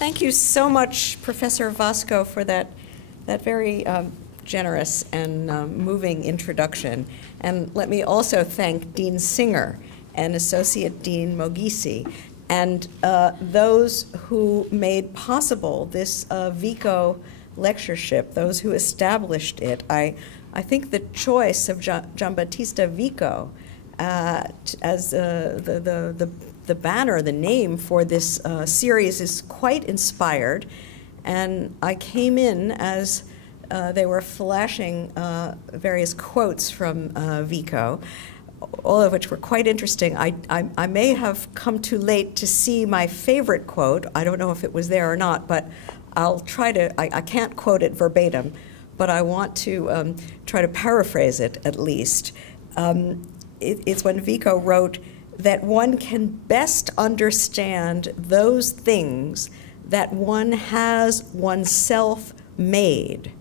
Thank you so much, Professor Vasco, for that very generous and moving introduction. And let me also thank Dean Singer and Associate Dean Mogisi and those who made possible this Vico lectureship, those who established it. I think the choice of Giambattista Vico as the banner, the name for this series is quite inspired. And I came in as they were flashing various quotes from Vico, all of which were quite interesting. I may have come too late to see my favorite quote. I don't know if it was there or not, but I'll try to, I can't quote it verbatim, but I want to try to paraphrase it at least. It's when Vico wrote that one can best understand those things that one has oneself made.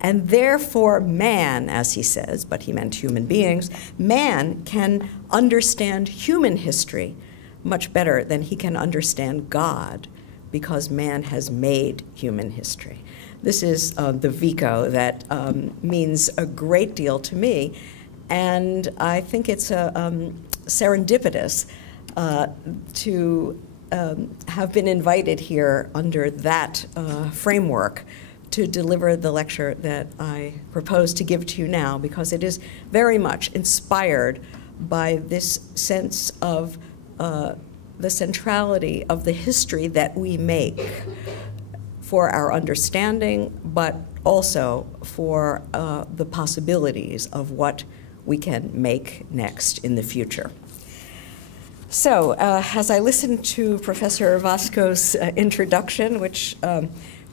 And therefore man, as he says, but he meant human beings, man can understand human history much better than he can understand God, because man has made human history. This is the Vico that means a great deal to me, and I think it's serendipitous to have been invited here under that framework to deliver the lecture that I propose to give to you now, because it is very much inspired by this sense of the centrality of the history that we make for our understanding, but also for the possibilities of what we can make next in the future. So as I listened to Professor Vasco's introduction, which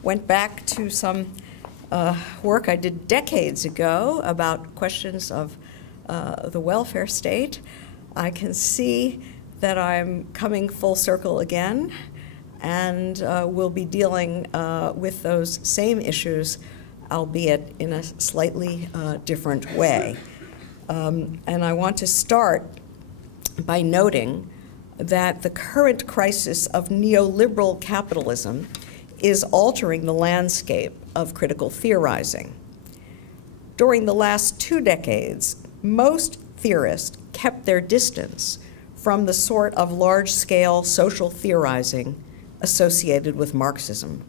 went back to some work I did decades ago about questions of the welfare state, I can see that I'm coming full circle again, and we'll be dealing with those same issues, albeit in a slightly different way. And I want to start by noting that the current crisis of neoliberal capitalism is altering the landscape of critical theorizing. During the last 2 decades, most theorists kept their distance from the sort of large-scale social theorizing associated with Marxism.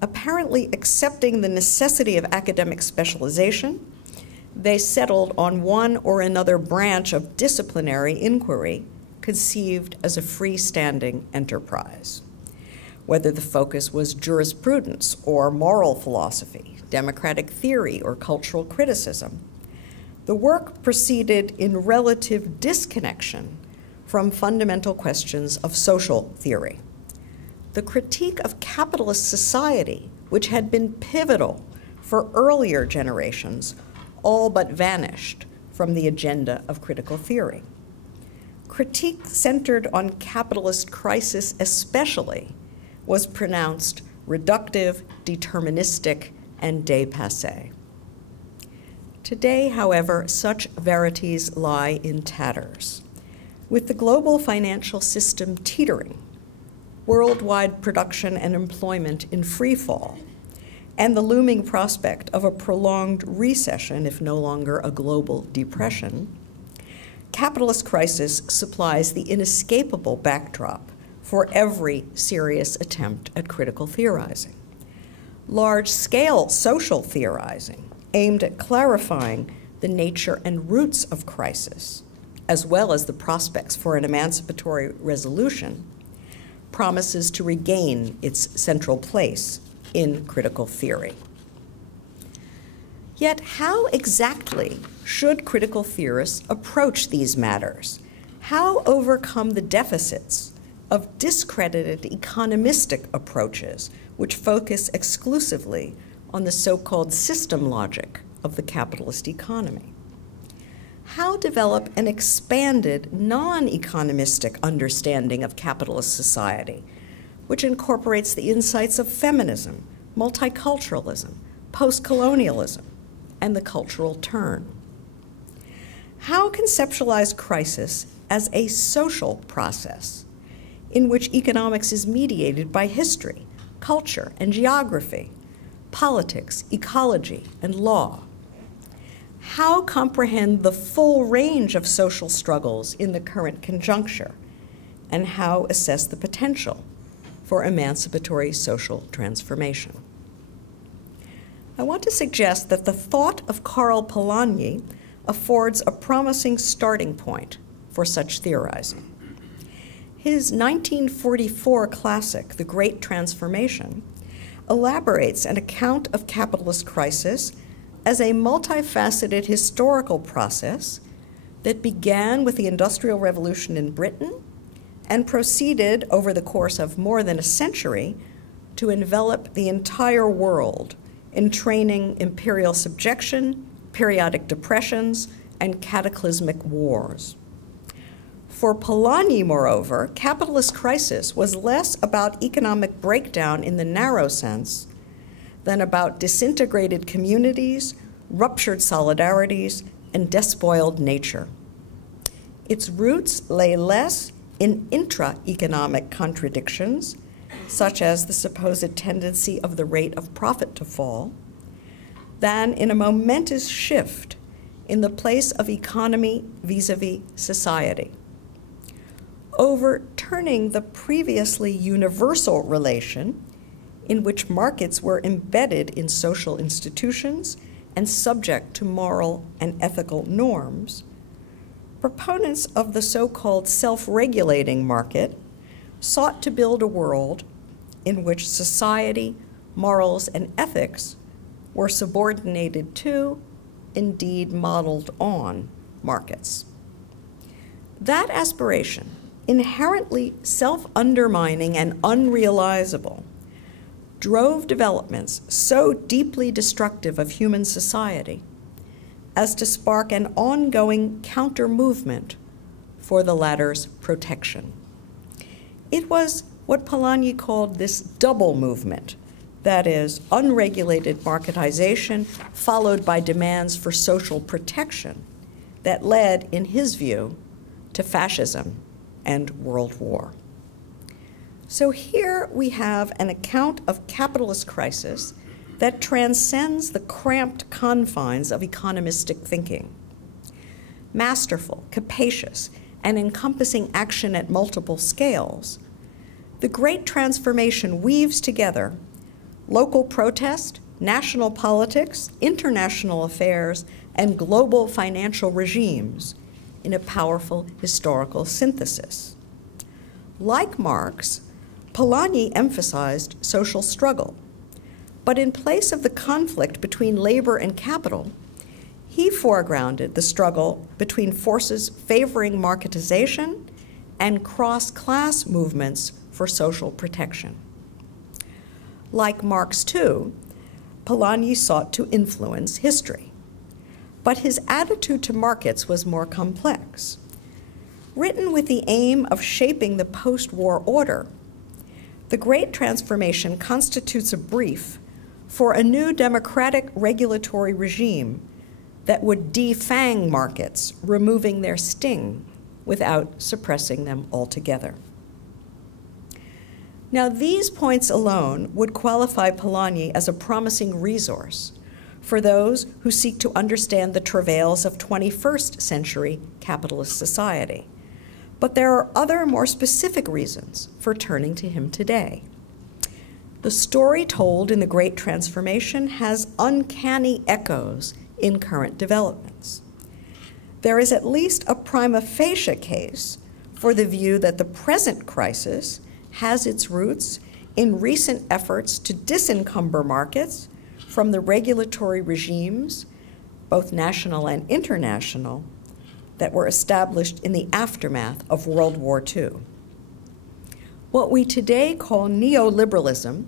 Apparently accepting the necessity of academic specialization, they settled on one or another branch of disciplinary inquiry conceived as a freestanding enterprise. Whether the focus was jurisprudence or moral philosophy, democratic theory or cultural criticism, the work proceeded in relative disconnection from fundamental questions of social theory. The critique of capitalist society, which had been pivotal for earlier generations, all but vanished from the agenda of critical theory. Critique centered on capitalist crisis especially was pronounced reductive, deterministic, and dépassé. Today, however, such verities lie in tatters. With the global financial system teetering, worldwide production and employment in free fall, and the looming prospect of a prolonged recession, if no longer a global depression, capitalist crisis supplies the inescapable backdrop for every serious attempt at critical theorizing. Large-scale social theorizing aimed at clarifying the nature and roots of crisis, as well as the prospects for an emancipatory resolution, promises to regain its central place in critical theory. Yet how exactly should critical theorists approach these matters? How overcome the deficits of discredited economistic approaches which focus exclusively on the so-called system logic of the capitalist economy? How develop an expanded non-economistic understanding of capitalist society, which incorporates the insights of feminism, multiculturalism, post-colonialism, and the cultural turn? How conceptualize crisis as a social process, in which economics is mediated by history, culture, and geography, politics, ecology, and law? How comprehend the full range of social struggles in the current conjuncture, and how assess the potential for emancipatory social transformation? I want to suggest that the thought of Karl Polanyi affords a promising starting point for such theorizing. His 1944 classic, The Great Transformation, elaborates an account of capitalist crisis as a multifaceted historical process that began with the Industrial Revolution in Britain and proceeded over the course of more than a century to envelop the entire world, entraining imperial subjection, periodic depressions, and cataclysmic wars. For Polanyi, moreover, capitalist crisis was less about economic breakdown in the narrow sense than about disintegrated communities, ruptured solidarities, and despoiled nature. Its roots lay less in intra-economic contradictions, such as the supposed tendency of the rate of profit to fall, than in a momentous shift in the place of economy vis-a-vis society, overturning the previously universal relation in which markets were embedded in social institutions and subject to moral and ethical norms. Proponents of the so-called self-regulating market sought to build a world in which society, morals, and ethics were subordinated to, indeed modeled on, markets. That aspiration, inherently self-undermining and unrealizable, drove developments so deeply destructive of human society as to spark an ongoing counter-movement for the latter's protection. It was what Polanyi called this double movement, that is, unregulated marketization followed by demands for social protection, that led, in his view, to fascism and world war. So here we have an account of capitalist crisis that transcends the cramped confines of economistic thinking. Masterful, capacious, and encompassing action at multiple scales, the Great Transformation weaves together local protest, national politics, international affairs, and global financial regimes in a powerful historical synthesis. Like Marx, Polanyi emphasized social struggle, but in place of the conflict between labor and capital, he foregrounded the struggle between forces favoring marketization and cross-class movements for social protection. Like Marx, too, Polanyi sought to influence history, but his attitude to markets was more complex. Written with the aim of shaping the post-war order, The Great Transformation constitutes a brief for a new democratic regulatory regime that would defang markets, removing their sting without suppressing them altogether. Now, these points alone would qualify Polanyi as a promising resource for those who seek to understand the travails of 21st century capitalist society. But there are other more specific reasons for turning to him today. The story told in The Great Transformation has uncanny echoes in current developments. There is at least a prima facie case for the view that the present crisis has its roots in recent efforts to disencumber markets from the regulatory regimes, both national and international, that were established in the aftermath of World War II. What we today call neoliberalism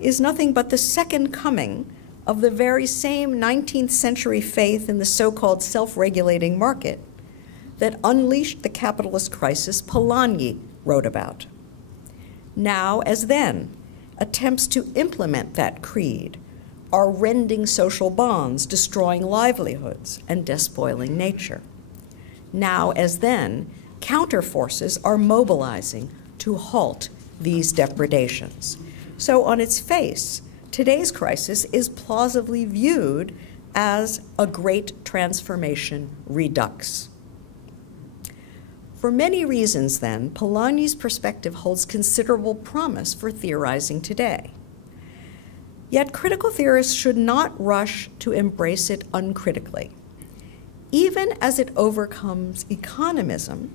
is nothing but the second coming of the very same 19th century faith in the so-called self-regulating market that unleashed the capitalist crisis Polanyi wrote about. Now, as then, attempts to implement that creed are rending social bonds, destroying livelihoods, and despoiling nature. Now, as then, counterforces are mobilizing to halt these depredations. So on its face, today's crisis is plausibly viewed as a great transformation redux. For many reasons, then, Polanyi's perspective holds considerable promise for theorizing today. Yet critical theorists should not rush to embrace it uncritically. Even as it overcomes economism,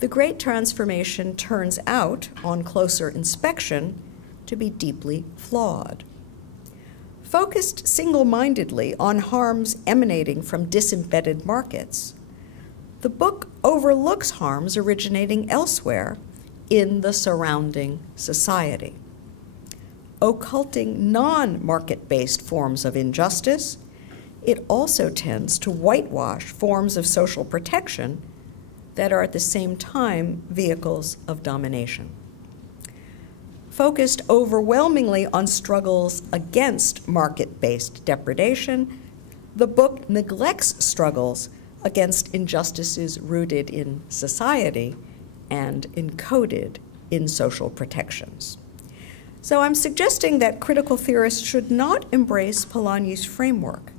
the Great Transformation turns out, on closer inspection, to be deeply flawed. Focused single-mindedly on harms emanating from disembedded markets, the book overlooks harms originating elsewhere in the surrounding society. Occulting non-market-based forms of injustice, it also tends to whitewash forms of social protection that are at the same time vehicles of domination. Focused overwhelmingly on struggles against market-based depredation, the book neglects struggles against injustices rooted in society and encoded in social protections. So I'm suggesting that critical theorists should not embrace Polanyi's framework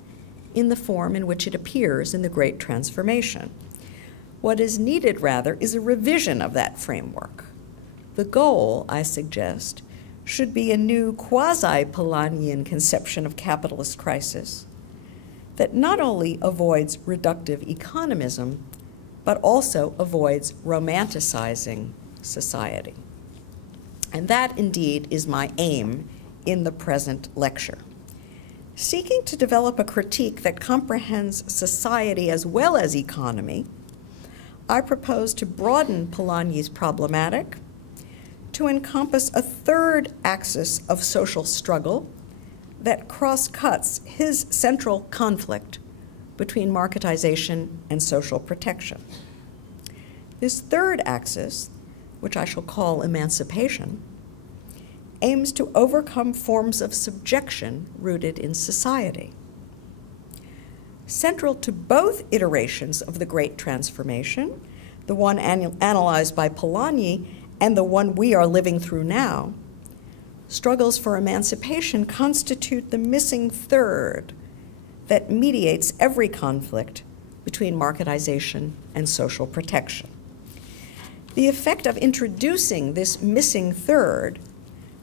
in the form in which it appears in The Great Transformation. What is needed, rather, is a revision of that framework. The goal, I suggest, should be a new quasi-Polanyian conception of capitalist crisis that not only avoids reductive economism, but also avoids romanticizing society. And that, indeed, is my aim in the present lecture. Seeking to develop a critique that comprehends society as well as economy, I propose to broaden Polanyi's problematic to encompass a third axis of social struggle that cross-cuts his central conflict between marketization and social protection. This third axis, which I shall call emancipation, aims to overcome forms of subjection rooted in society. Central to both iterations of the Great Transformation, the one analyzed by Polanyi and the one we are living through now, struggles for emancipation constitute the missing third that mediates every conflict between marketization and social protection. The effect of introducing this missing third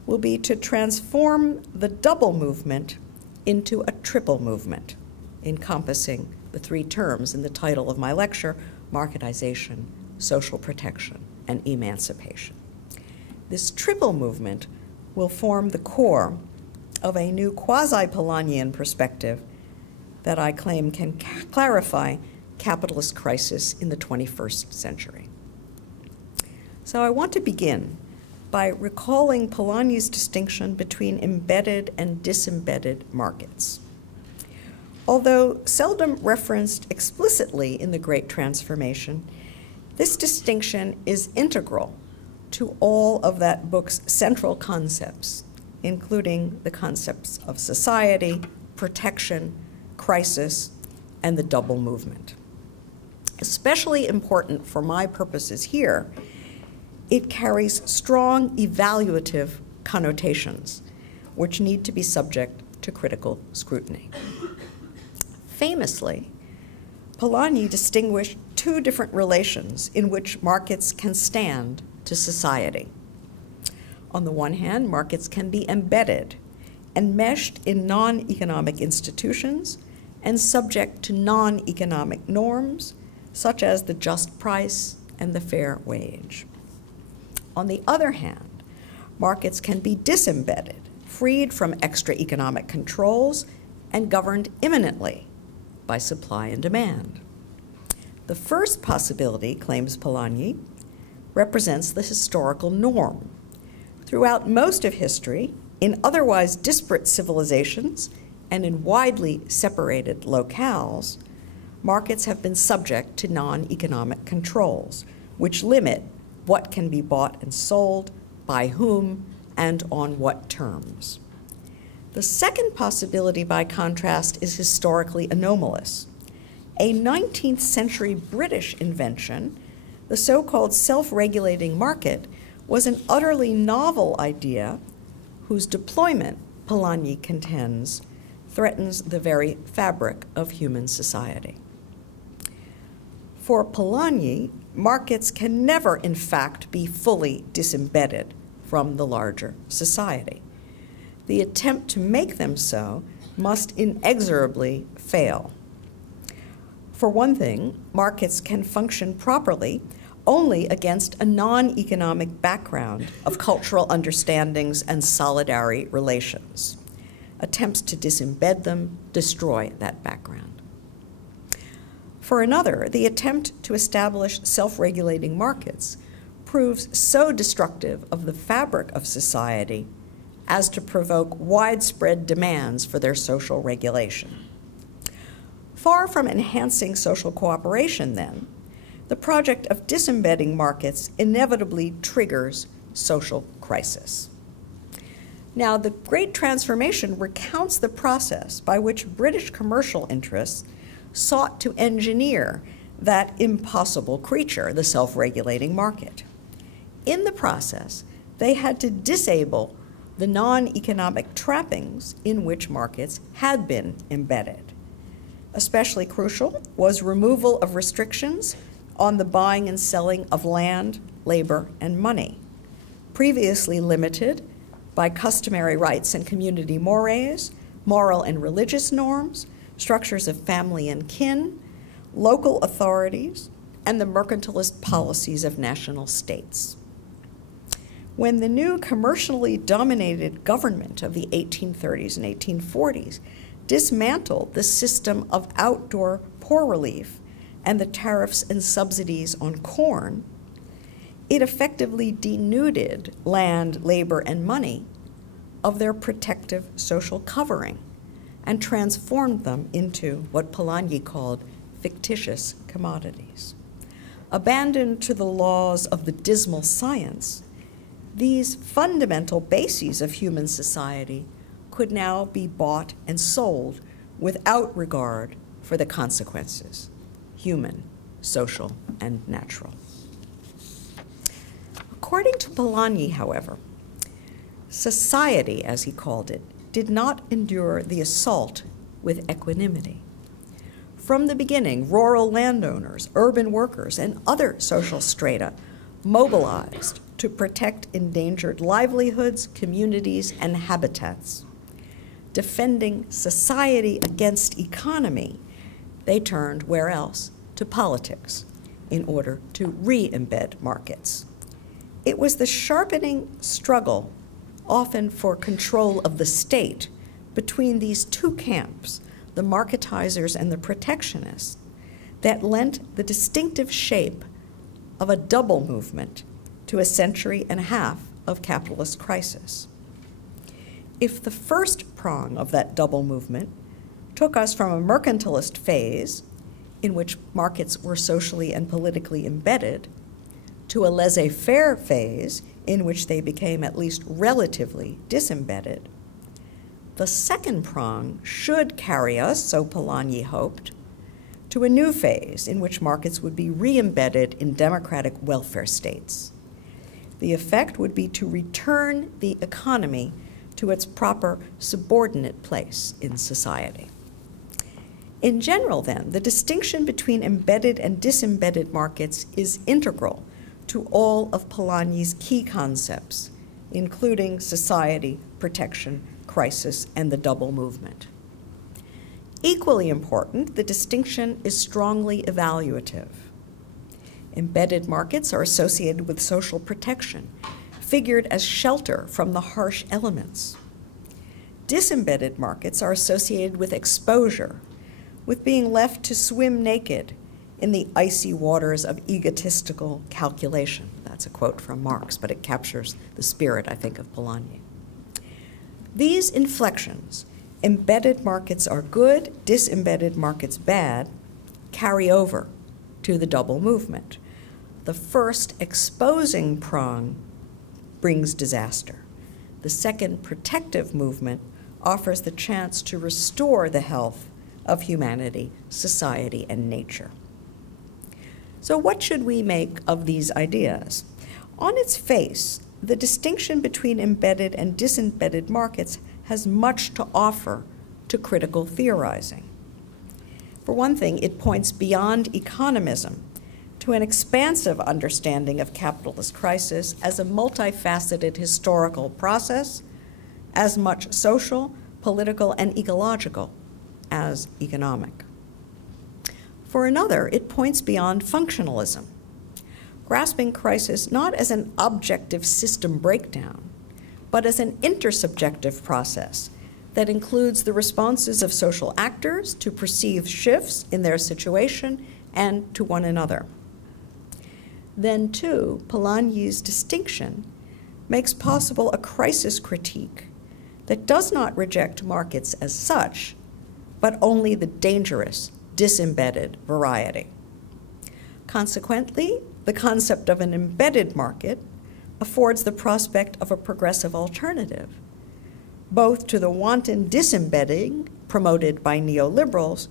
will be to transform the double movement into a triple movement, encompassing the three terms in the title of my lecture: marketization, social protection, and emancipation. This triple movement will form the core of a new quasi-Polanyian perspective that I claim can clarify capitalist crisis in the 21st century. So I want to begin by recalling Polanyi's distinction between embedded and disembedded markets. Although seldom referenced explicitly in The Great Transformation, this distinction is integral to all of that book's central concepts, including the concepts of society, protection, crisis, and the double movement. Especially important for my purposes here, it carries strong evaluative connotations, which need to be subject to critical scrutiny. Famously, Polanyi distinguished two different relations in which markets can stand to society. On the one hand, markets can be embedded, enmeshed in non-economic institutions and subject to non-economic norms, such as the just price and the fair wage. On the other hand, markets can be disembedded, freed from extra economic controls, and governed immanently by supply and demand. The first possibility, claims Polanyi, represents the historical norm. Throughout most of history, in otherwise disparate civilizations and in widely separated locales, markets have been subject to non-economic controls, which limit what can be bought and sold, by whom, and on what terms. The second possibility, by contrast, is historically anomalous. A 19th century British invention, the so-called self-regulating market, was an utterly novel idea whose deployment, Polanyi contends, threatens the very fabric of human society. For Polanyi, markets can never, in fact, be fully disembedded from the larger society. The attempt to make them so must inexorably fail. For one thing, markets can function properly only against a non-economic background of cultural understandings and solidary relations. Attempts to disembed them destroy that background. For another, the attempt to establish self-regulating markets proves so destructive of the fabric of society as to provoke widespread demands for their social regulation. Far from enhancing social cooperation, then, the project of disembedding markets inevitably triggers social crisis. Now, the Great Transformation recounts the process by which British commercial interests sought to engineer that impossible creature, the self-regulating market. In the process, they had to disable the non-economic trappings in which markets had been embedded. Especially crucial was removal of restrictions on the buying and selling of land, labor, and money, previously limited by customary rights and community mores, moral and religious norms, structures of family and kin, local authorities, and the mercantilist policies of national states. When the new commercially dominated government of the 1830s and 1840s dismantled the system of outdoor poor relief and the tariffs and subsidies on corn, it effectively denuded land, labor, and money of their protective social covering and transformed them into what Polanyi called fictitious commodities. Abandoned to the laws of the dismal science, these fundamental bases of human society could now be bought and sold without regard for the consequences, human, social, and natural. According to Polanyi, however, society, as he called it, did not endure the assault with equanimity. From the beginning, rural landowners, urban workers, and other social strata mobilized to protect endangered livelihoods, communities, and habitats. Defending society against economy, they turned where else? To politics in order to re-embed markets. It was the sharpening struggle, often for control of the state, between these two camps, the marketizers and the protectionists, that lent the distinctive shape of a double movement to a century and a half of capitalist crisis. If the first prong of that double movement took us from a mercantilist phase, in which markets were socially and politically embedded, to a laissez-faire phase in which they became at least relatively disembedded, the second prong should carry us, so Polanyi hoped, to a new phase in which markets would be re-embedded in democratic welfare states. The effect would be to return the economy to its proper subordinate place in society. In general, then, the distinction between embedded and disembedded markets is integral to all of Polanyi's key concepts, including society, protection, crisis, and the double movement. Equally important, the distinction is strongly evaluative. Embedded markets are associated with social protection, figured as shelter from the harsh elements. Disembedded markets are associated with exposure, with being left to swim naked in the icy waters of egotistical calculation. That's a quote from Marx, but it captures the spirit, I think, of Polanyi. These inflections, embedded markets are good, disembedded markets bad, carry over to the double movement. The first exposing prong brings disaster. The second protective movement offers the chance to restore the health of humanity, society, and nature. So what should we make of these ideas? On its face, the distinction between embedded and disembedded markets has much to offer to critical theorizing. For one thing, it points beyond economism to an expansive understanding of capitalist crisis as a multifaceted historical process, as much social, political, and ecological as economic. For another, it points beyond functionalism, grasping crisis not as an objective system breakdown, but as an intersubjective process that includes the responses of social actors to perceived shifts in their situation and to one another. Then, too, Polanyi's distinction makes possible a crisis critique that does not reject markets as such, but only the dangerous, disembedded variety. Consequently, the concept of an embedded market affords the prospect of a progressive alternative, both to the wanton disembedding promoted by neoliberals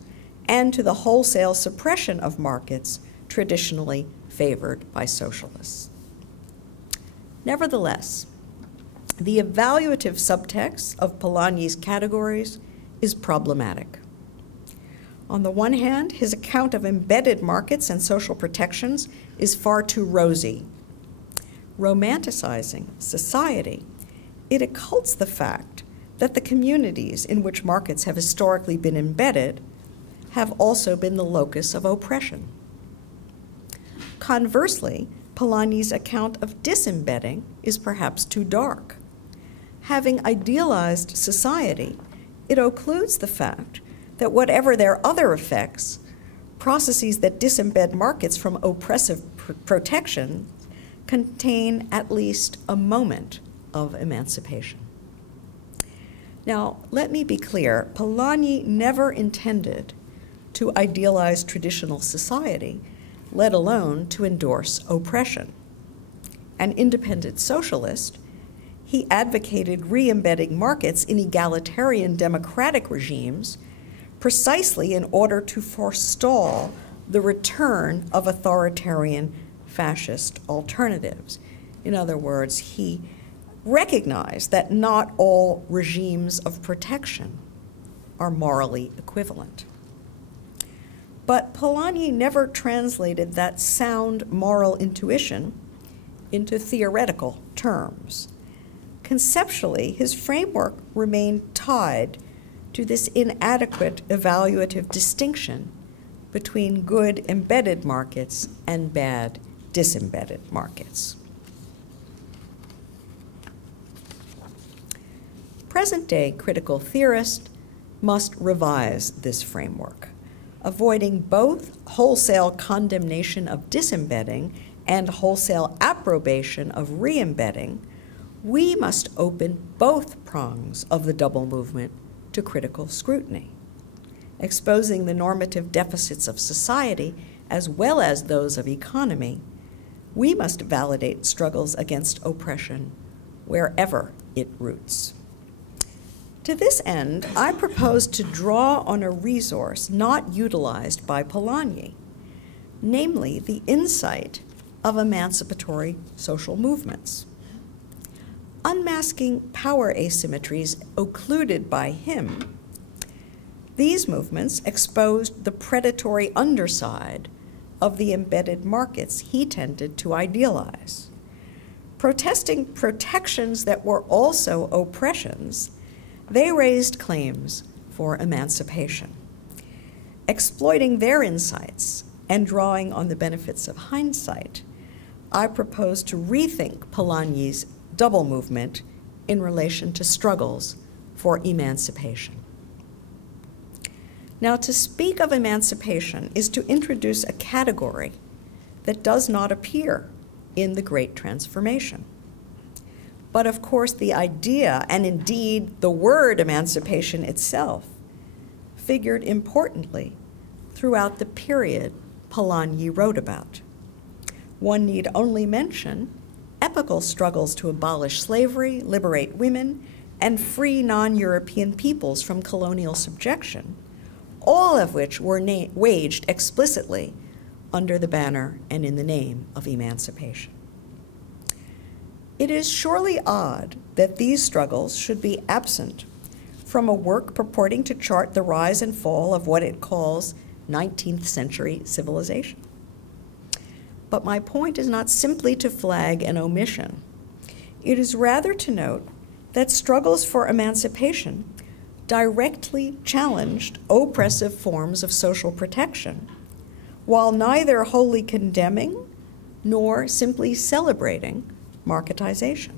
and to the wholesale suppression of markets traditionally favored by socialists. Nevertheless, the evaluative subtext of Polanyi's categories is problematic. On the one hand, his account of embedded markets and social protections is far too rosy. Romanticizing society, it occults the fact that the communities in which markets have historically been embedded have also been the locus of oppression. Conversely, Polanyi's account of disembedding is perhaps too dark. Having idealized society, it occludes the fact that whatever their other effects, processes that disembed markets from oppressive protection contain at least a moment of emancipation. Now, let me be clear, Polanyi never intended to idealize traditional society, let alone to endorse oppression. An independent socialist, he advocated re-embedding markets in egalitarian democratic regimes precisely in order to forestall the return of authoritarian fascist alternatives. In other words, he recognized that not all regimes of protection are morally equivalent. But Polanyi never translated that sound moral intuition into theoretical terms. Conceptually, his framework remained tied to this inadequate evaluative distinction between good embedded markets and bad disembedded markets. Present-day critical theorists must revise this framework, avoiding both wholesale condemnation of disembedding and wholesale approbation of re-embedding. We must open both prongs of the double movement to critical scrutiny, exposing the normative deficits of society as well as those of economy. We must validate struggles against oppression wherever it roots. To this end, I propose to draw on a resource not utilized by Polanyi, namely the insight of emancipatory social movements. Unmasking power asymmetries occluded by him, these movements exposed the predatory underside of the embedded markets he tended to idealize. Protesting protections that were also oppressions, they raised claims for emancipation. Exploiting their insights and drawing on the benefits of hindsight, I propose to rethink Polanyi's double movement in relation to struggles for emancipation. Now, to speak of emancipation is to introduce a category that does not appear in the Great Transformation. But of course, the idea, and indeed the word emancipation itself, figured importantly throughout the period Polanyi wrote about. One need only mention epical struggles to abolish slavery, liberate women, and free non-European peoples from colonial subjection, all of which were waged explicitly under the banner and in the name of emancipation. It is surely odd that these struggles should be absent from a work purporting to chart the rise and fall of what it calls 19th century civilization. But my point is not simply to flag an omission. It is rather to note that struggles for emancipation directly challenged oppressive forms of social protection, while neither wholly condemning nor simply celebrating marketization.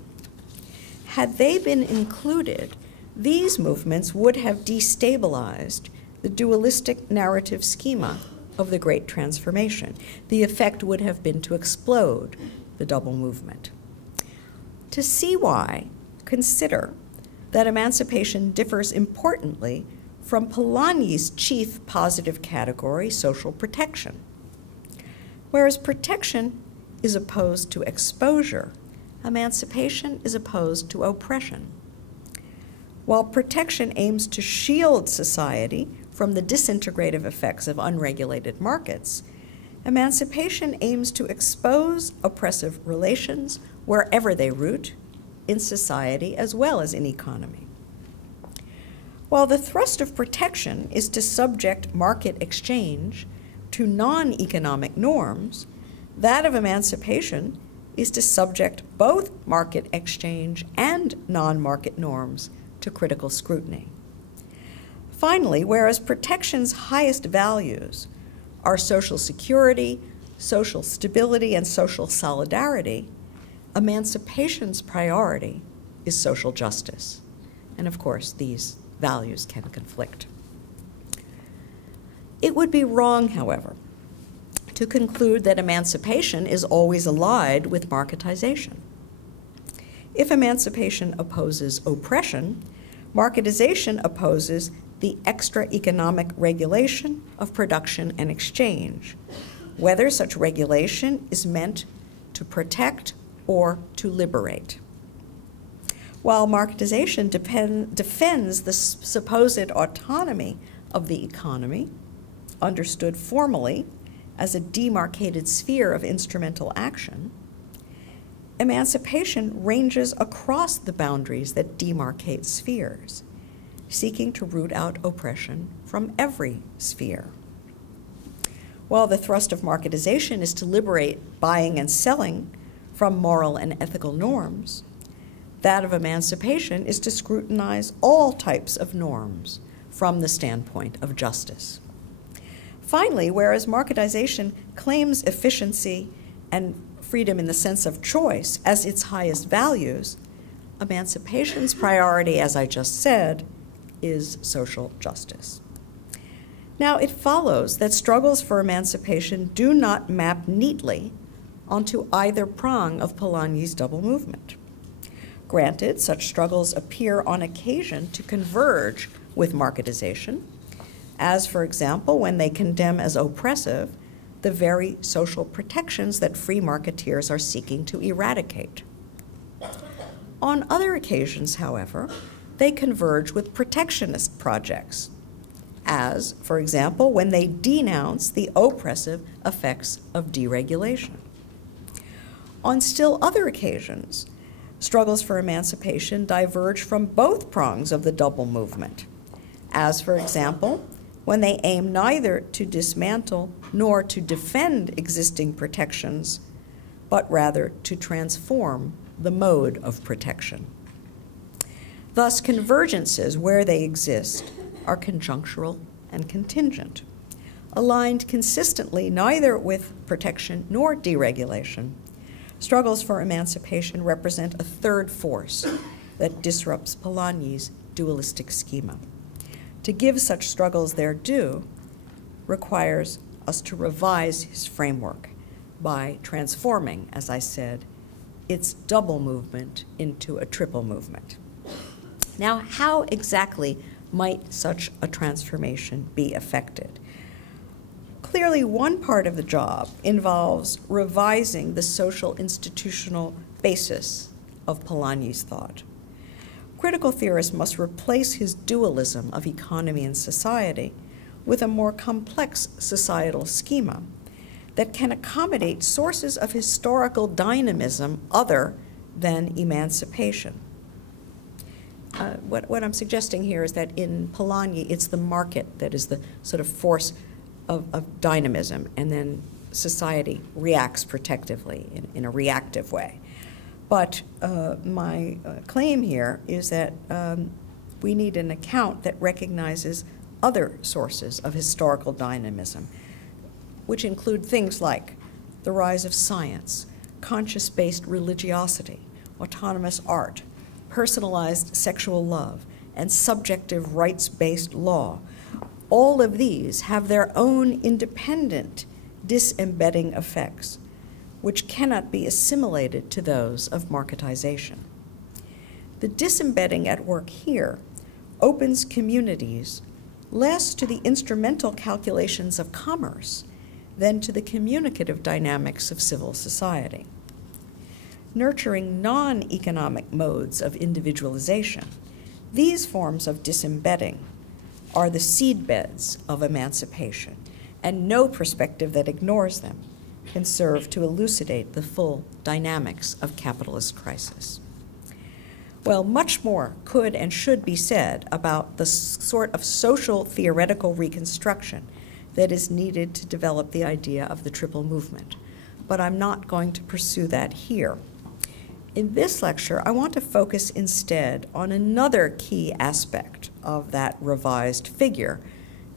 Had they been included, these movements would have destabilized the dualistic narrative schema of the Great Transformation. The effect would have been to explode the double movement. To see why, consider that emancipation differs importantly from Polanyi's chief positive category, social protection. Whereas protection is opposed to exposure, emancipation is opposed to oppression. While protection aims to shield society from the disintegrative effects of unregulated markets, emancipation aims to expose oppressive relations wherever they root, in society as well as in economy. While the thrust of protection is to subject market exchange to non-economic norms, that of emancipation is to subject both market exchange and non-market norms to critical scrutiny. Finally, whereas protection's highest values are social security, social stability, and social solidarity, emancipation's priority is social justice. And of course, these values can conflict. It would be wrong, however, to conclude that emancipation is always allied with marketization. If emancipation opposes oppression, marketization opposes the extra economic regulation of production and exchange, whether such regulation is meant to protect or to liberate. While marketization defends the supposed autonomy of the economy, understood formally as a demarcated sphere of instrumental action, emancipation ranges across the boundaries that demarcate spheres, seeking to root out oppression from every sphere. While the thrust of marketization is to liberate buying and selling from moral and ethical norms, that of emancipation is to scrutinize all types of norms from the standpoint of justice. Finally, whereas marketization claims efficiency and freedom in the sense of choice as its highest values, emancipation's priority, as I just said, is social justice. Now, it follows that struggles for emancipation do not map neatly onto either prong of Polanyi's double movement. Granted, such struggles appear on occasion to converge with marketization, as, for example, when they condemn as oppressive the very social protections that free marketeers are seeking to eradicate. On other occasions, however, they converge with protectionist projects, as, for example, when they denounce the oppressive effects of deregulation. On still other occasions, struggles for emancipation diverge from both prongs of the double movement, as, for example, when they aim neither to dismantle nor to defend existing protections, but rather to transform the mode of protection. Thus, convergences, where they exist, are conjunctural and contingent, aligned consistently neither with protection nor deregulation. Struggles for emancipation represent a third force that disrupts Polanyi's dualistic schema. To give such struggles their due requires us to revise his framework by transforming, as I said, its double movement into a triple movement. Now, how exactly might such a transformation be effected? Clearly, one part of the job involves revising the social institutional basis of Polanyi's thought. Critical theorists must replace his dualism of economy and society with a more complex societal schema that can accommodate sources of historical dynamism other than emancipation. What I'm suggesting here is that in Polanyi, it's the market that is the sort of force of dynamism, and then society reacts protectively in a reactive way. But my claim here is that we need an account that recognizes other sources of historical dynamism, which include things like the rise of science, conscious-based religiosity, autonomous art, personalized sexual love, and subjective rights-based law. All of these have their own independent disembedding effects, which cannot be assimilated to those of marketization. The disembedding at work here opens communities less to the instrumental calculations of commerce than to the communicative dynamics of civil society. Nurturing non-economic modes of individualization, these forms of disembedding are the seedbeds of emancipation, and no perspective that ignores them can serve to elucidate the full dynamics of capitalist crisis. Well, much more could and should be said about the sort of social theoretical reconstruction that is needed to develop the idea of the triple movement, but I'm not going to pursue that here. In this lecture, I want to focus instead on another key aspect of that revised figure,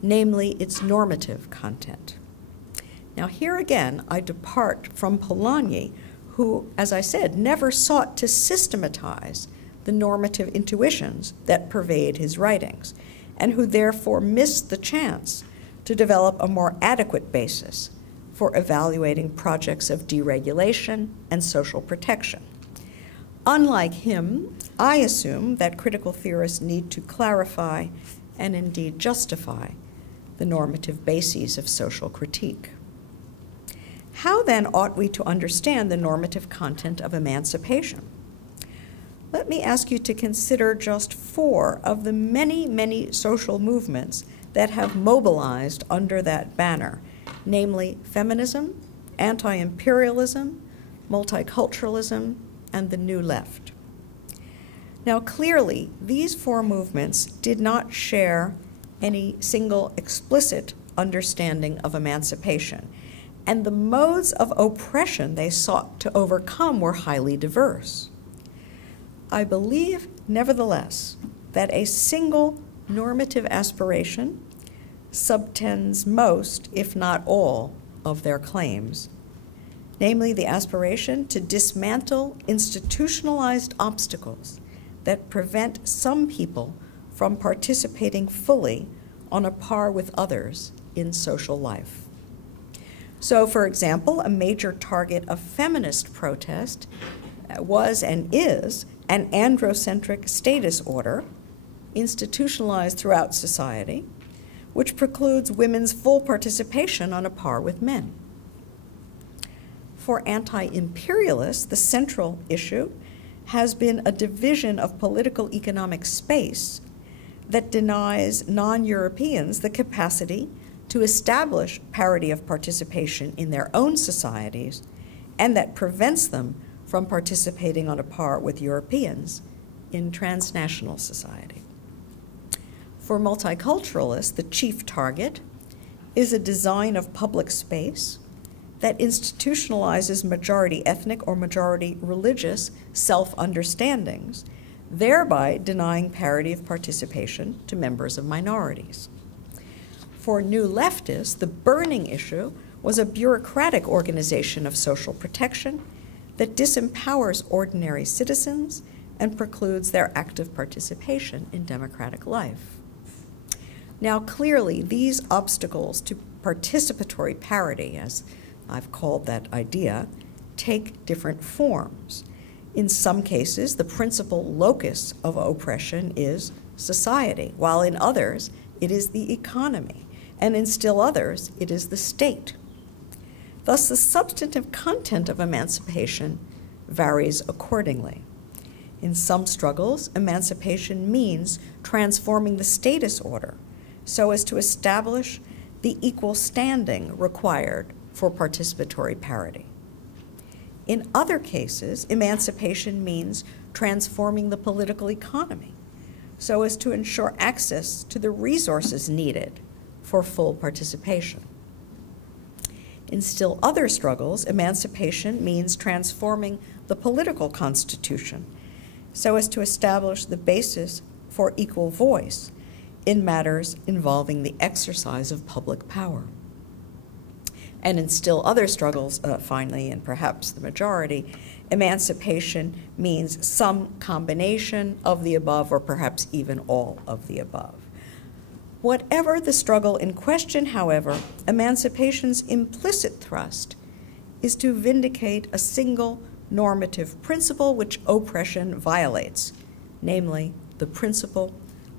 namely its normative content. Now, here again, I depart from Polanyi, who, as I said, never sought to systematize the normative intuitions that pervade his writings, and who therefore missed the chance to develop a more adequate basis for evaluating projects of deregulation and social protection. Unlike him, I assume that critical theorists need to clarify and indeed justify the normative bases of social critique. How then ought we to understand the normative content of emancipation? Let me ask you to consider just 4 of the many, many social movements that have mobilized under that banner, namely feminism, anti-imperialism, multiculturalism, and the New Left. Now, clearly, these 4 movements did not share any single explicit understanding of emancipation, and the modes of oppression they sought to overcome were highly diverse. I believe, nevertheless, that a single normative aspiration subtends most, if not all, of their claims, namely the aspiration to dismantle institutionalized obstacles that prevent some people from participating fully on a par with others in social life. So, for example, a major target of feminist protest was and is an androcentric status order institutionalized throughout society, which precludes women's full participation on a par with men. For anti-imperialists, the central issue has been a division of political economic space that denies non-Europeans the capacity to establish parity of participation in their own societies, and that prevents them from participating on a par with Europeans in transnational society. For multiculturalists, the chief target is a design of public space that institutionalizes majority ethnic or majority religious self-understandings, thereby denying parity of participation to members of minorities. For New Leftists, the burning issue was a bureaucratic organization of social protection that disempowers ordinary citizens and precludes their active participation in democratic life. Now, clearly, these obstacles to participatory parity, as I've called that idea, take different forms. In some cases, the principal locus of oppression is society, while in others, it is the economy, and in still others, it is the state. Thus, the substantive content of emancipation varies accordingly. In some struggles, emancipation means transforming the status order so as to establish the equal standing required for participatory parity. In other cases, emancipation means transforming the political economy so as to ensure access to the resources needed for full participation. In still other struggles, emancipation means transforming the political constitution so as to establish the basis for equal voice in matters involving the exercise of public power. And in still other struggles, finally, and perhaps the majority, emancipation means some combination of the above, or perhaps even all of the above. Whatever the struggle in question, however, emancipation's implicit thrust is to vindicate a single normative principle which oppression violates, namely the principle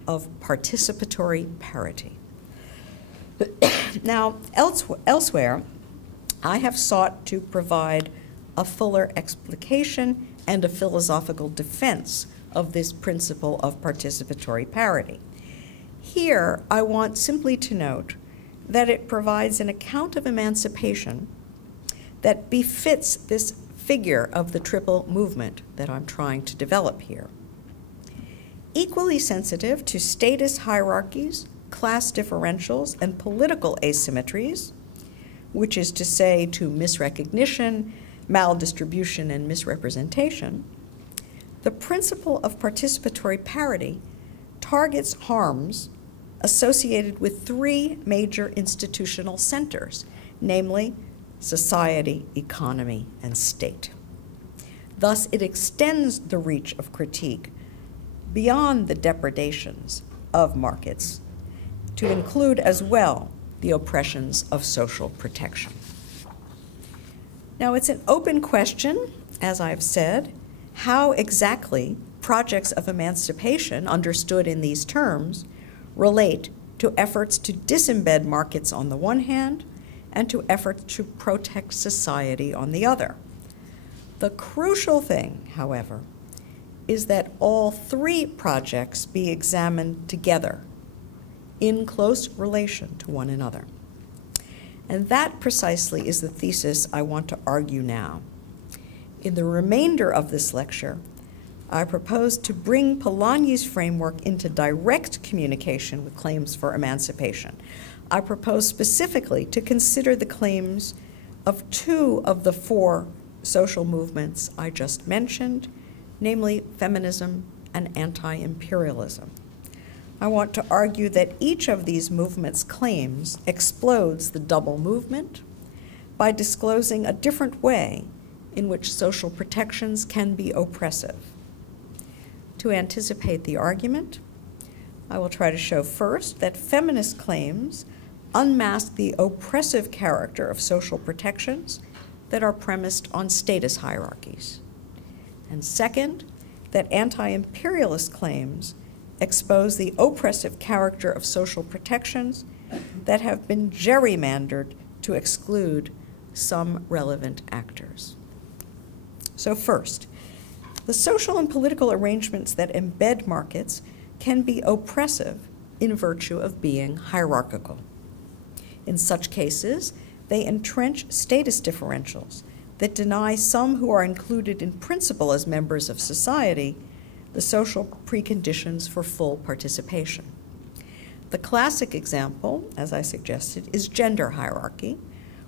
of participatory parity. Now, elsewhere, I have sought to provide a fuller explication and a philosophical defense of this principle of participatory parity. Here, I want simply to note that it provides an account of emancipation that befits this figure of the triple movement that I'm trying to develop here. Equally sensitive to status hierarchies, class differentials, and political asymmetries, which is to say to misrecognition, maldistribution, and misrepresentation, the principle of participatory parity targets harms associated with three major institutional centers, namely society, economy, and state. Thus, it extends the reach of critique beyond the depredations of markets to include as well the oppressions of social protection. Now, it's an open question, as I've said, how exactly projects of emancipation, understood in these terms, relate to efforts to disembed markets on the one hand and to efforts to protect society on the other. The crucial thing, however, is that all three projects be examined together in close relation to one another. And that precisely is the thesis I want to argue now. In the remainder of this lecture, I propose to bring Polanyi's framework into direct communication with claims for emancipation. I propose specifically to consider the claims of two of the four social movements I just mentioned, namely feminism and anti-imperialism. I want to argue that each of these movements' claims explodes the double movement by disclosing a different way in which social protections can be oppressive. To anticipate the argument, I will try to show first that feminist claims unmask the oppressive character of social protections that are premised on status hierarchies. And second, that anti-imperialist claims expose the oppressive character of social protections that have been gerrymandered to exclude some relevant actors. So first, the social and political arrangements that embed markets can be oppressive in virtue of being hierarchical. In such cases, they entrench status differentials that deny some who are included in principle as members of society the social preconditions for full participation. The classic example, as I suggested, is gender hierarchy,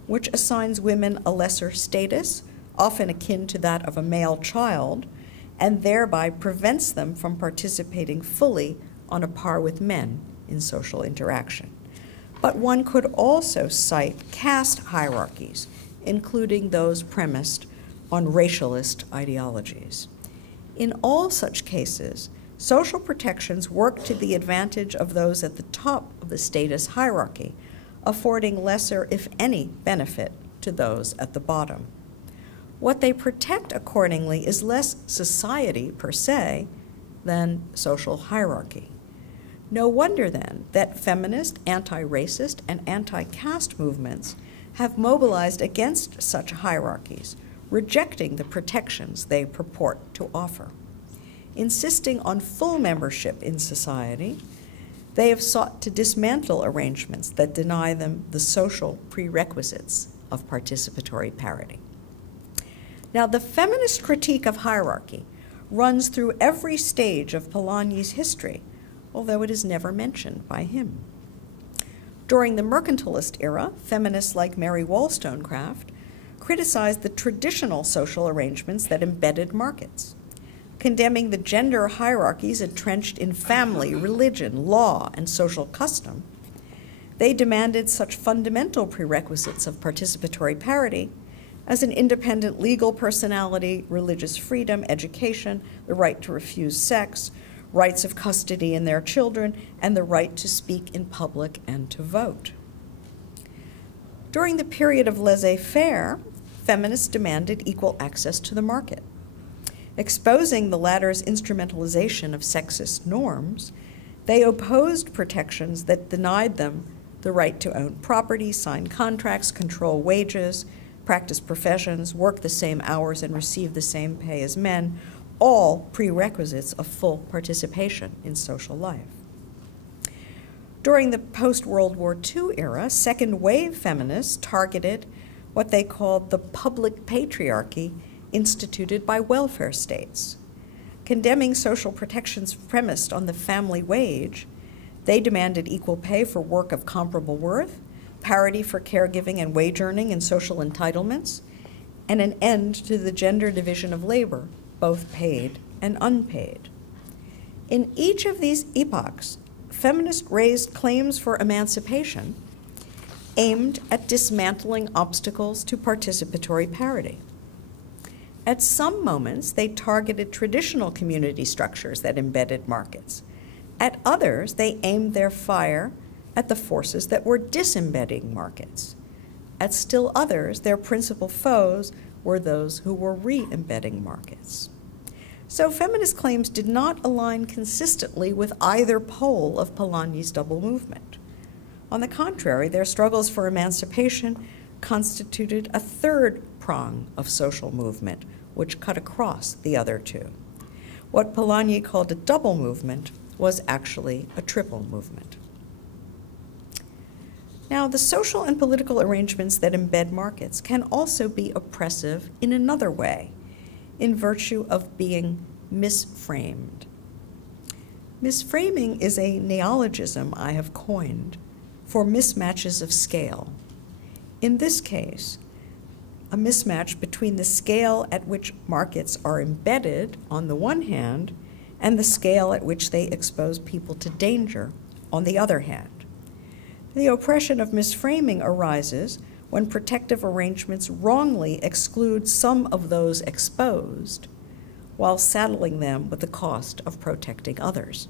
which assigns women a lesser status, often akin to that of a male child, and thereby prevents them from participating fully on a par with men in social interaction. But one could also cite caste hierarchies, including those premised on racialist ideologies. In all such cases, social protections work to the advantage of those at the top of the status hierarchy, affording lesser, if any, benefit to those at the bottom. What they protect, accordingly, is less society per se than social hierarchy. No wonder, then, that feminist, anti-racist, and anti-caste movements have mobilized against such hierarchies, rejecting the protections they purport to offer. Insisting on full membership in society, they have sought to dismantle arrangements that deny them the social prerequisites of participatory parity. Now, the feminist critique of hierarchy runs through every stage of Polanyi's history, although it is never mentioned by him. During the mercantilist era, feminists like Mary Wollstonecraft criticized the traditional social arrangements that embedded markets, condemning the gender hierarchies entrenched in family, religion, law, and social custom. They demanded such fundamental prerequisites of participatory parity as an independent legal personality, religious freedom, education, the right to refuse sex, rights of custody in their children, and the right to speak in public and to vote. During the period of laissez-faire, feminists demanded equal access to the market. Exposing the latter's instrumentalization of sexist norms, they opposed protections that denied them the right to own property, sign contracts, control wages, practice professions, work the same hours, and receive the same pay as men, all prerequisites of full participation in social life. During the post-World War II era, second-wave feminists targeted what they called the public patriarchy instituted by welfare states. Condemning social protections premised on the family wage, they demanded equal pay for work of comparable worth, parity for caregiving and wage earning and social entitlements, and an end to the gender division of labor, both paid and unpaid. In each of these epochs, feminists raised claims for emancipation aimed at dismantling obstacles to participatory parity. At some moments, they targeted traditional community structures that embedded markets. At others, they aimed their fire at the forces that were disembedding markets. At still others, their principal foes were those who were re-embedding markets. So feminist claims did not align consistently with either pole of Polanyi's double movement. On the contrary, their struggles for emancipation constituted a third prong of social movement, which cut across the other two. What Polanyi called a double movement was actually a triple movement. Now, the social and political arrangements that embed markets can also be oppressive in another way, in virtue of being misframed. Misframing is a neologism I have coined for mismatches of scale. In this case, a mismatch between the scale at which markets are embedded on the one hand and the scale at which they expose people to danger on the other hand. The oppression of misframing arises when protective arrangements wrongly exclude some of those exposed while saddling them with the cost of protecting others.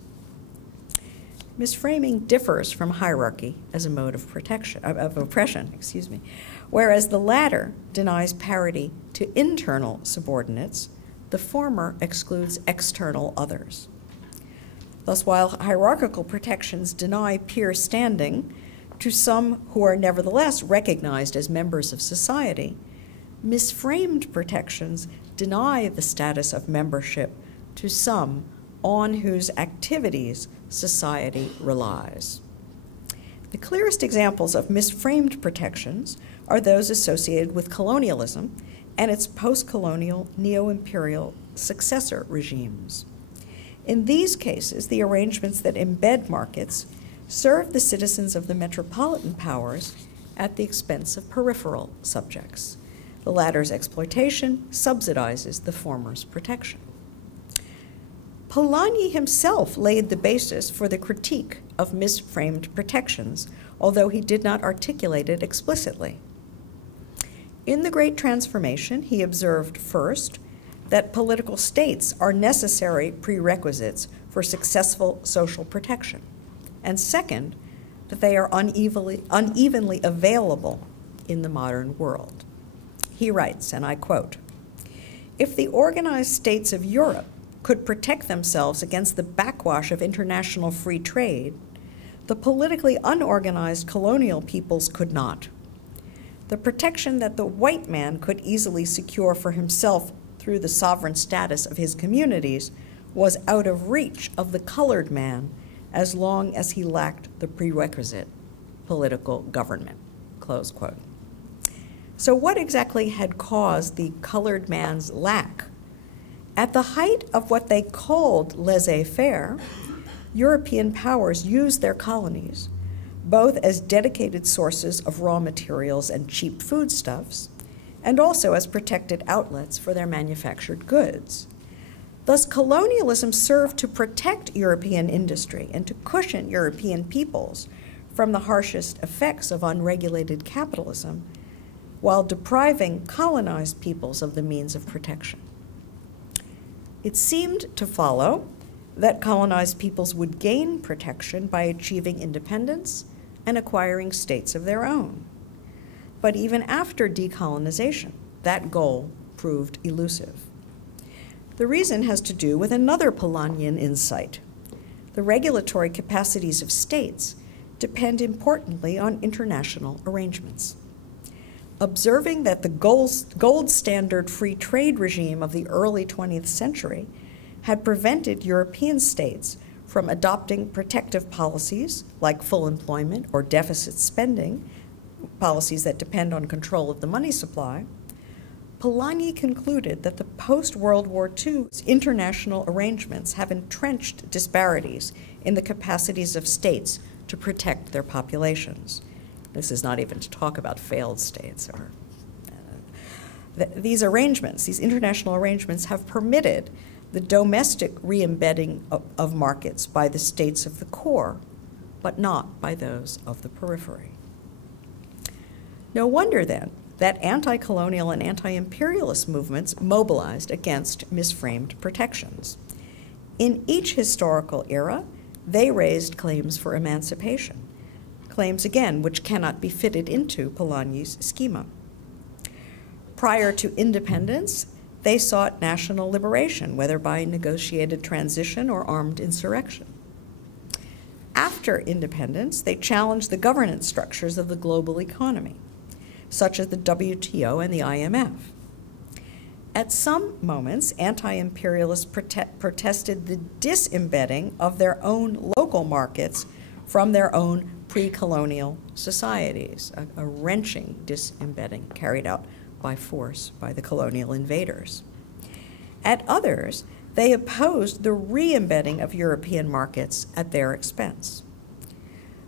Misframing differs from hierarchy as a mode of oppression, whereas the latter denies parity to internal subordinates, the former excludes external others. Thus, while hierarchical protections deny peer standing to some who are nevertheless recognized as members of society, misframed protections deny the status of membership to some on whose activities society relies. The clearest examples of misframed protections are those associated with colonialism and its post-colonial neo-imperial successor regimes. In these cases, the arrangements that embed markets serve the citizens of the metropolitan powers at the expense of peripheral subjects. The latter's exploitation subsidizes the former's protection. Polanyi himself laid the basis for the critique of misframed protections, although he did not articulate it explicitly. In The Great Transformation, he observed first that political states are necessary prerequisites for successful social protection, and second, that they are unevenly available in the modern world. He writes, and I quote, "If the organized states of Europe could protect themselves against the backwash of international free trade, the politically unorganized colonial peoples could not. The protection that the white man could easily secure for himself through the sovereign status of his communities was out of reach of the colored man as long as he lacked the prerequisite political government," close quote. So what exactly had caused the colored man's lack? At the height of what they called laissez-faire, European powers used their colonies both as dedicated sources of raw materials and cheap foodstuffs, and also as protected outlets for their manufactured goods. Thus, colonialism served to protect European industry and to cushion European peoples from the harshest effects of unregulated capitalism, while depriving colonized peoples of the means of protection. It seemed to follow that colonized peoples would gain protection by achieving independence and acquiring states of their own. But even after decolonization, that goal proved elusive. The reason has to do with another Polanyian insight. The regulatory capacities of states depend importantly on international arrangements. Observing that the gold standard free trade regime of the early 20th century had prevented European states from adopting protective policies like full employment or deficit spending, policies that depend on control of the money supply, Polanyi concluded that the post-World War II international arrangements have entrenched disparities in the capacities of states to protect their populations. This is not even to talk about failed states. These arrangements, these international arrangements, have permitted the domestic re-embedding of markets by the states of the core, but not by those of the periphery. No wonder, then, that anti-colonial and anti-imperialist movements mobilized against misframed protections. In each historical era, they raised claims for emancipation, claims, again, which cannot be fitted into Polanyi's schema. Prior to independence, they sought national liberation, whether by negotiated transition or armed insurrection. After independence, they challenged the governance structures of the global economy, such as the WTO and the IMF. At some moments, anti-imperialists protested the disembedding of their own local markets from their own pre-colonial societies, a wrenching disembedding carried out by force by the colonial invaders. At others, they opposed the re-embedding of European markets at their expense.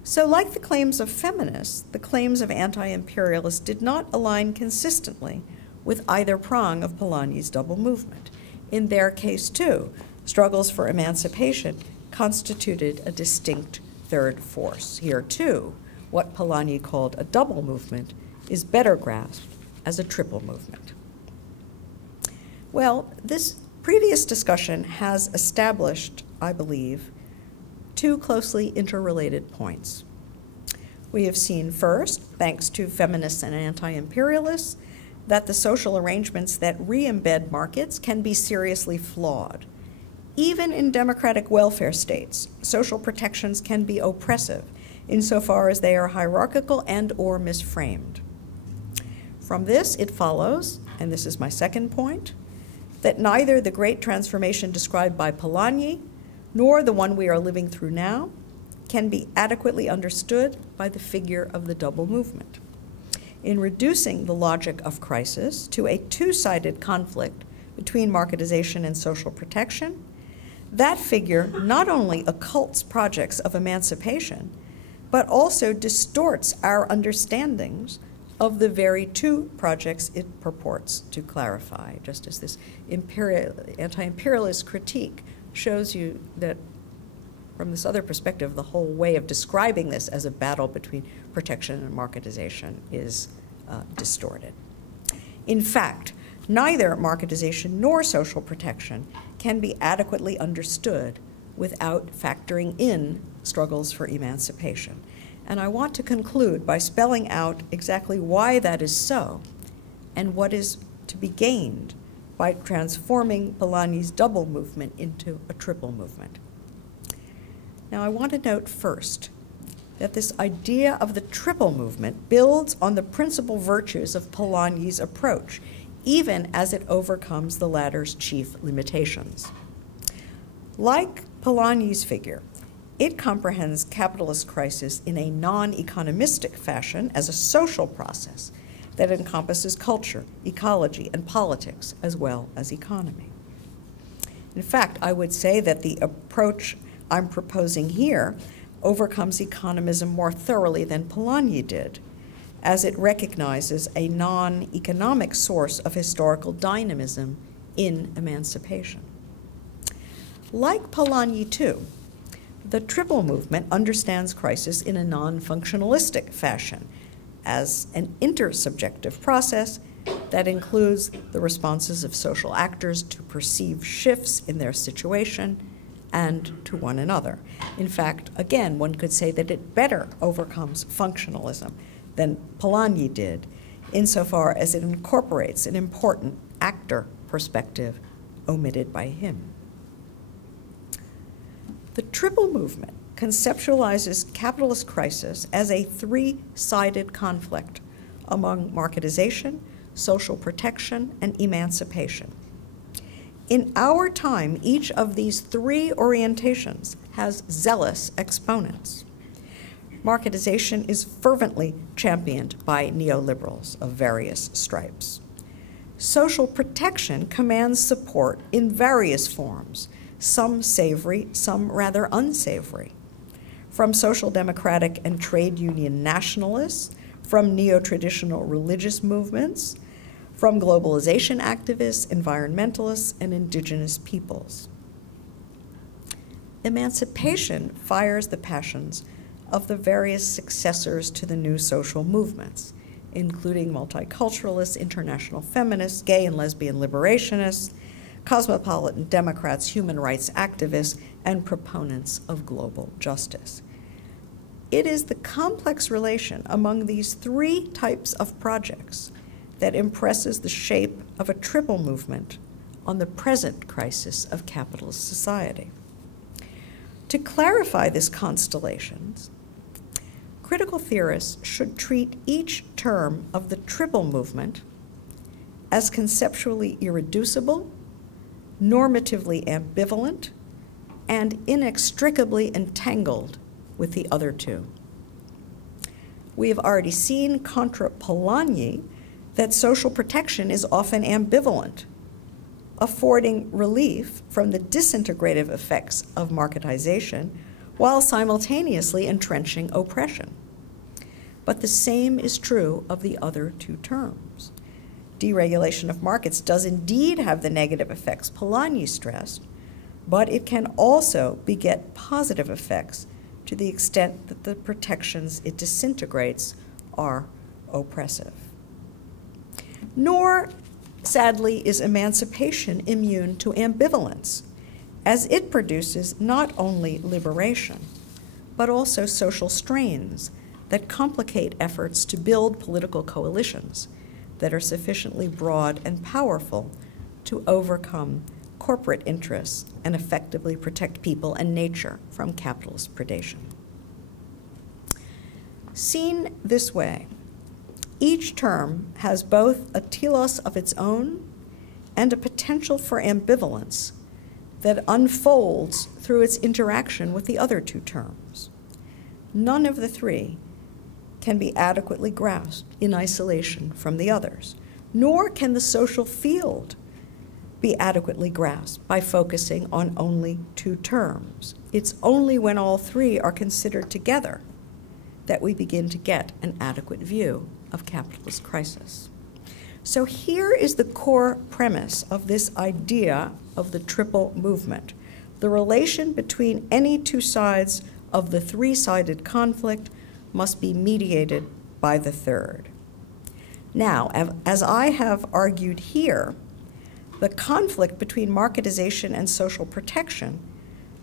So, like the claims of feminists, the claims of anti-imperialists did not align consistently with either prong of Polanyi's double movement. In their case, too, struggles for emancipation constituted a distinct third force. Here, too, what Polanyi called a double movement is better grasped as a triple movement. Well, this previous discussion has established, I believe, two closely interrelated points. We have seen first, thanks to feminists and anti-imperialists, that the social arrangements that re-embed markets can be seriously flawed. Even in democratic welfare states, social protections can be oppressive insofar as they are hierarchical and or misframed. From this, it follows, and this is my second point, that neither the great transformation described by Polanyi nor the one we are living through now can be adequately understood by the figure of the double movement. In reducing the logic of crisis to a two-sided conflict between marketization and social protection, that figure not only occults projects of emancipation, but also distorts our understandings of the very two projects it purports to clarify, just as this anti-imperialist critique shows you that from this other perspective, the whole way of describing this as a battle between protection and marketization is distorted. In fact, neither marketization nor social protection can be adequately understood without factoring in struggles for emancipation. And I want to conclude by spelling out exactly why that is so and what is to be gained by transforming Polanyi's double movement into a triple movement. Now, I want to note first that this idea of the triple movement builds on the principal virtues of Polanyi's approach, even as it overcomes the latter's chief limitations. Like Polanyi's figure, it comprehends capitalist crisis in a non-economistic fashion as a social process that encompasses culture, ecology, and politics, as well as economy. In fact, I would say that the approach I'm proposing here overcomes economism more thoroughly than Polanyi did, as it recognizes a non-economic source of historical dynamism in emancipation. Like Polanyi, too, the Triple Movement understands crisis in a non-functionalistic fashion, as an intersubjective process that includes the responses of social actors to perceived shifts in their situation and to one another. In fact, again, one could say that it better overcomes functionalism than Polanyi did, insofar as it incorporates an important actor perspective omitted by him. The Triple Movement conceptualizes capitalist crisis as a three-sided conflict among marketization, social protection, and emancipation. In our time, each of these three orientations has zealous exponents. Marketization is fervently championed by neoliberals of various stripes. Social protection commands support in various forms, some savory, some rather unsavory, from social democratic and trade union nationalists, from neo-traditional religious movements, from globalization activists, environmentalists, and indigenous peoples. Emancipation fires the passions of the various successors to the new social movements, including multiculturalists, international feminists, gay and lesbian liberationists, cosmopolitan Democrats, human rights activists, and proponents of global justice. It is the complex relation among these three types of projects that impresses the shape of a triple movement on the present crisis of capitalist society. To clarify this constellation, critical theorists should treat each term of the triple movement as conceptually irreducible, normatively ambivalent, and inextricably entangled with the other two. We have already seen contra Polanyi that social protection is often ambivalent, affording relief from the disintegrative effects of marketization while simultaneously entrenching oppression. But the same is true of the other two terms. Deregulation of markets does indeed have the negative effects Polanyi stressed, but it can also beget positive effects to the extent that the protections it disintegrates are oppressive. Nor, sadly, is emancipation immune to ambivalence, as it produces not only liberation, but also social strains that complicate efforts to build political coalitions that are sufficiently broad and powerful to overcome corporate interests and effectively protect people and nature from capitalist predation. Seen this way, each term has both a telos of its own and a potential for ambivalence that unfolds through its interaction with the other two terms. None of the three can be adequately grasped in isolation from the others, nor can the social field be adequately grasped by focusing on only two terms. It's only when all three are considered together that we begin to get an adequate view of capitalist crisis. So here is the core premise of this idea of the triple movement. The relation between any two sides of the three-sided conflict must be mediated by the third. Now, as I have argued here, the conflict between marketization and social protection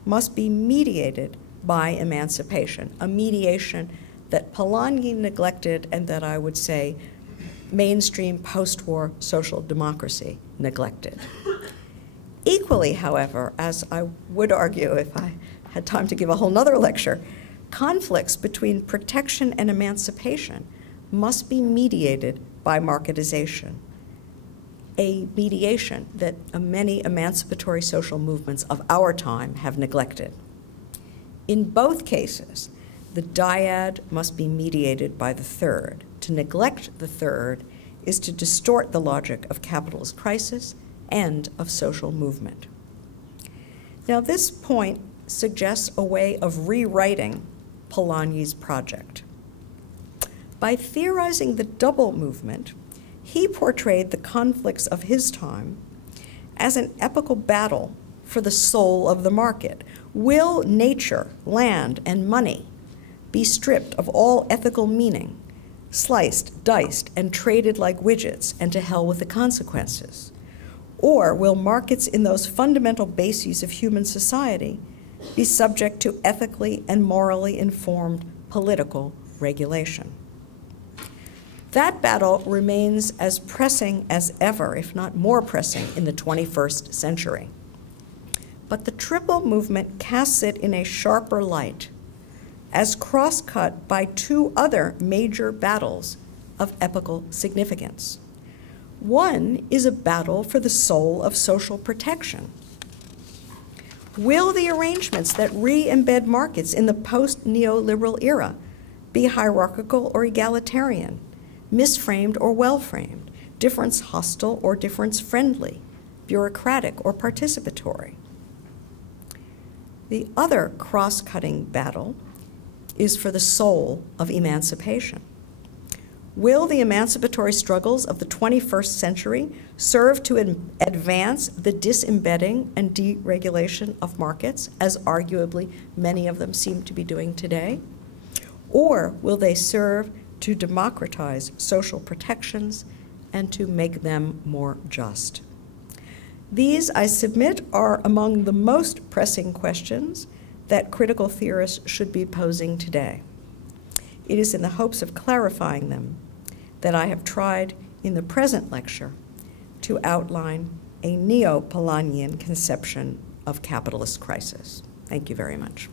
must be mediated by emancipation, a mediation that Polanyi neglected and that I would say mainstream post-war social democracy neglected. Equally, however, as I would argue if I had time to give a whole nother lecture, conflicts between protection and emancipation must be mediated by marketization, a mediation that many emancipatory social movements of our time have neglected. In both cases, the dyad must be mediated by the third. To neglect the third is to distort the logic of capitalist crisis and of social movement. Now, this point suggests a way of rewriting Polanyi's project. By theorizing the double movement, he portrayed the conflicts of his time as an epical battle for the soul of the market. Will nature, land, and money be stripped of all ethical meaning, sliced, diced, and traded like widgets, and to hell with the consequences? Or will markets in those fundamental bases of human society be subject to ethically and morally informed political regulation? That battle remains as pressing as ever, if not more pressing, in the 21st century. But the triple movement casts it in a sharper light, as cross-cut by two other major battles of epical significance. One is a battle for the soul of social protection. Will the arrangements that re-embed markets in the post-neoliberal era be hierarchical or egalitarian, misframed or well-framed, difference hostile or difference friendly, bureaucratic or participatory? The other cross-cutting battle is for the soul of emancipation. Will the emancipatory struggles of the 21st century serve to advance the disembedding and deregulation of markets, as arguably many of them seem to be doing today? Or will they serve to democratize social protections and to make them more just? These, I submit, are among the most pressing questions that critical theorists should be posing today. It is in the hopes of clarifying them that I have tried in the present lecture to outline a Neo-Polanyian conception of capitalist crisis. Thank you very much.